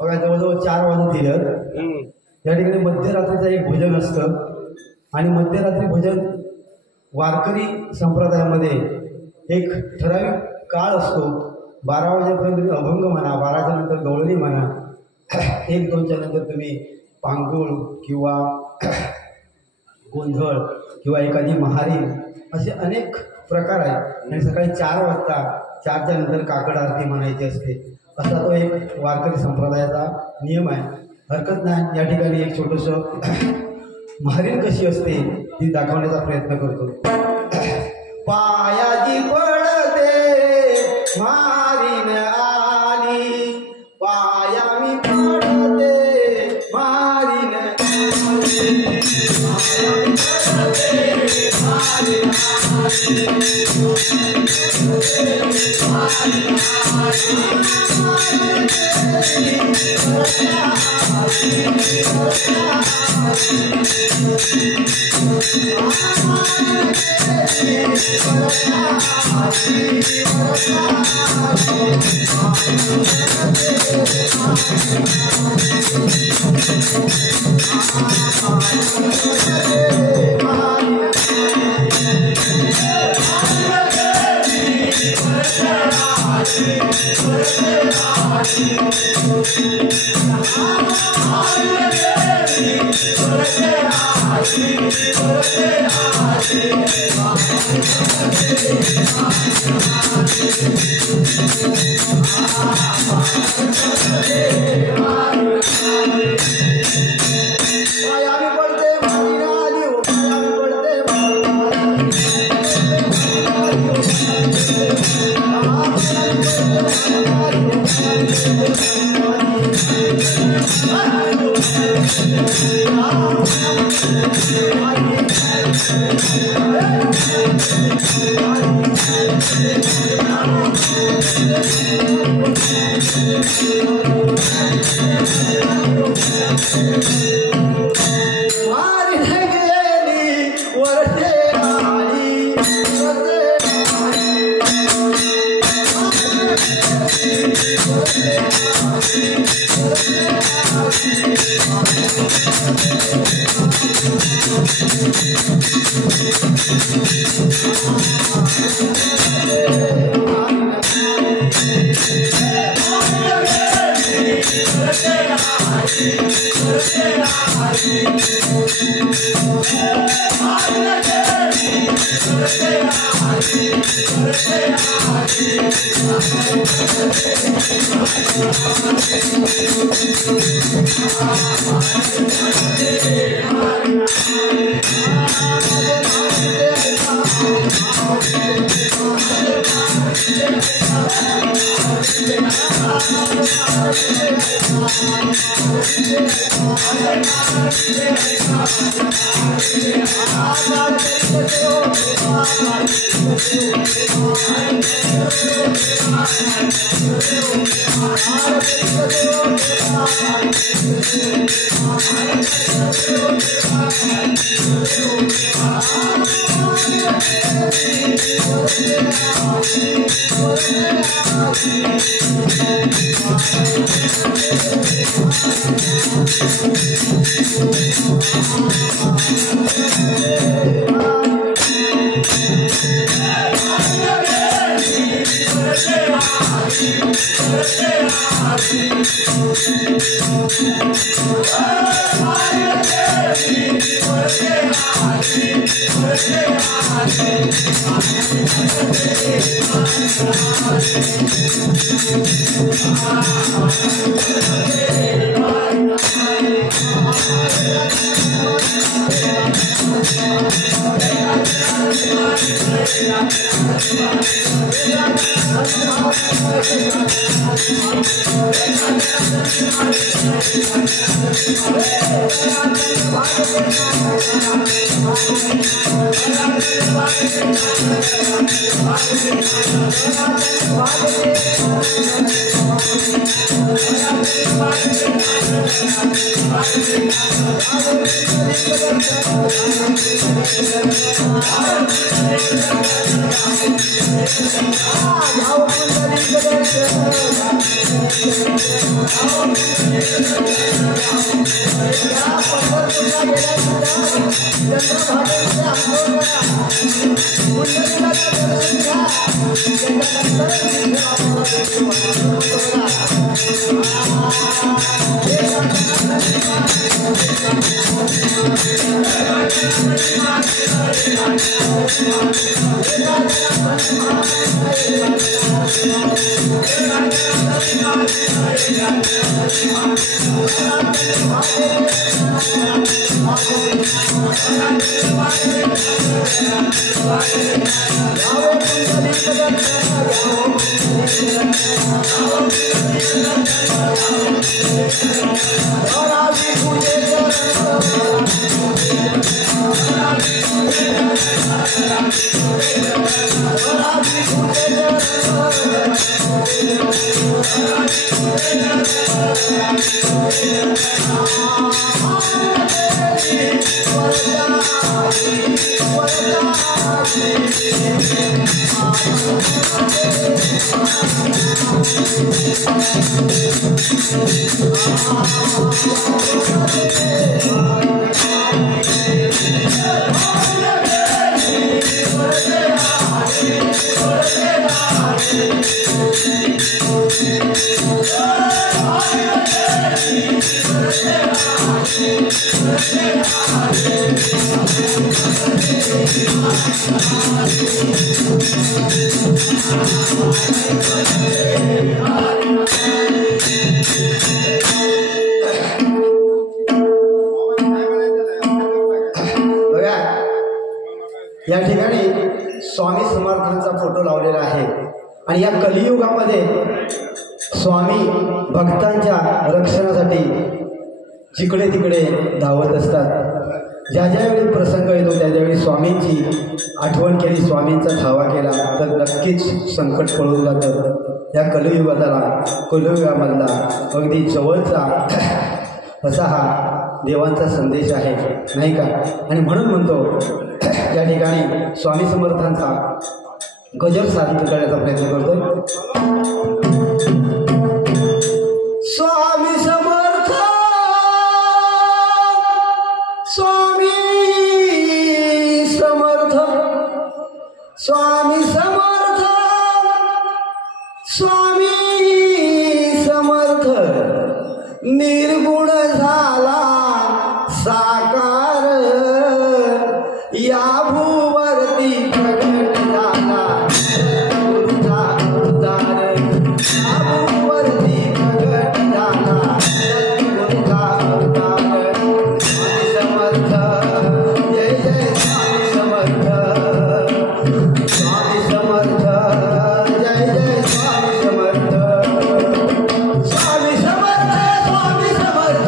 बघा जवळजवळ 4 वाजतील या ठिकाणी मध्यरात्रीचं एक भजन असतं आणि मध्यरात्री भजन वारकरी संप्रदायामध्ये एक ठराविक काळ असतो. 12 वाजेपर्यंत अभंग म्हणा, 12च्या नंतर गवळणी म्हणा, 1-2च्या नंतर तुम्ही पांगुळ किंवा गोंधळ किंवा एखादी महारी असे अनेक प्रकार आहेत. आणि सकाळी 4 वाजता 4च्या नंतर काकड आरती म्हणायची असते. असा तो एक वारकरी संप्रदायाचा नियम आहे. हरकत नाही, या ठिकाणी एक छोटंसं महारीण कशी असते ती दाखवण्याचा प्रयत्न करतो. पायाची पडते महारीण आली, पाया मी पडते महारीण आली, पाया मी पडते महारीण How या ठिकाणी स्वामी समर्थांचा फोटो लावलेला आहे आणि या कलियुगामध्ये स्वामी भक्तांच्या रक्षणासाठी जिकडे तिकडे धावत असतात। ज्या ज्यावेळी प्रसंग येतो त्या ज्यावेळी स्वामींची आठवण केली, स्वामींचा धावा केला तर नक्कीच संकट पळून जातं। या कलियुगामधला अगदी जवळचा असा हा देवांचा संदेश आहे, नाही का? आणि म्हणून म्हणतो या ठिकाणी स्वामी समर्थांचा गजर सादर करण्याचा प्रयत्न करतोय। स्वामी समर्थ, स्वामी समर्थ, स्वामी समर्थ, स्वामी समर्थ, निर्गुण झाला साकार, या भूवरती प्रगट झाला गुरुचा अवतार, या भूवरती प्रगट झाला गुरुचा अवतार। स्वामी समर्थ, जय जय स्वामी समर्थ, स्वामी समर्थ, जय जय स्वामी समर्थ, स्वामी समर्थ, स्वामी समर्थ,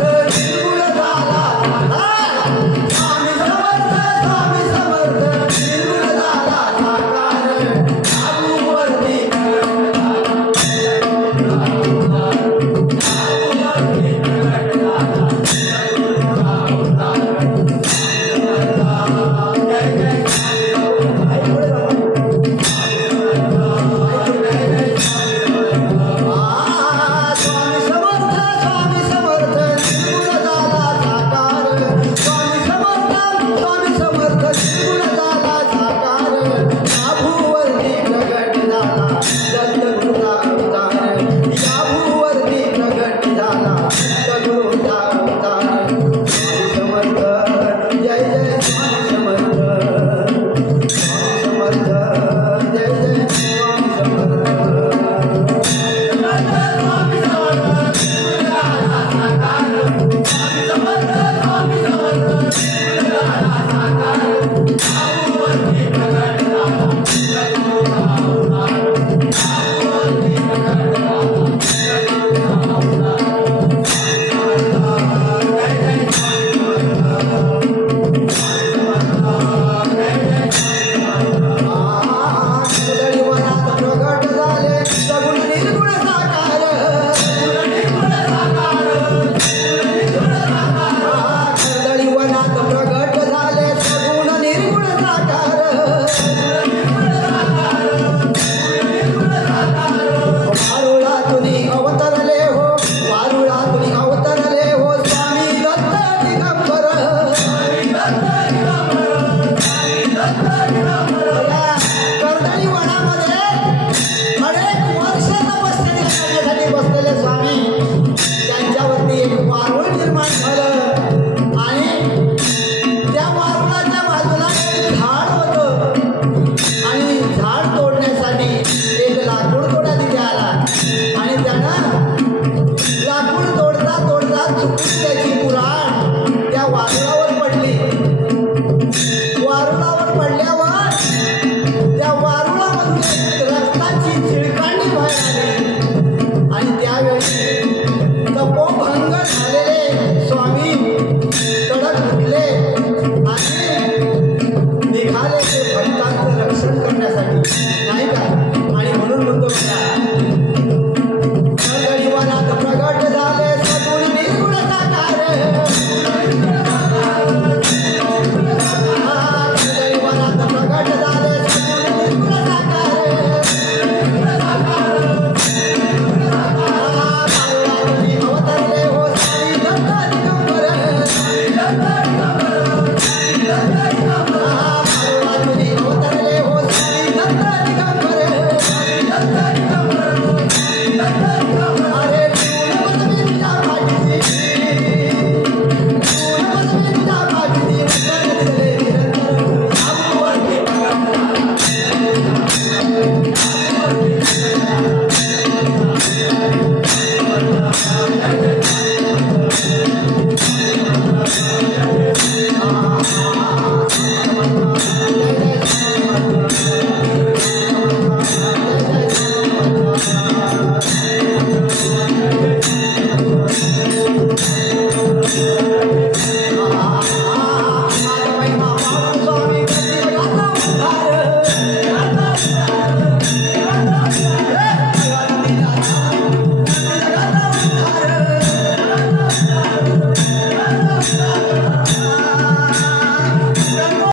त्यावेळी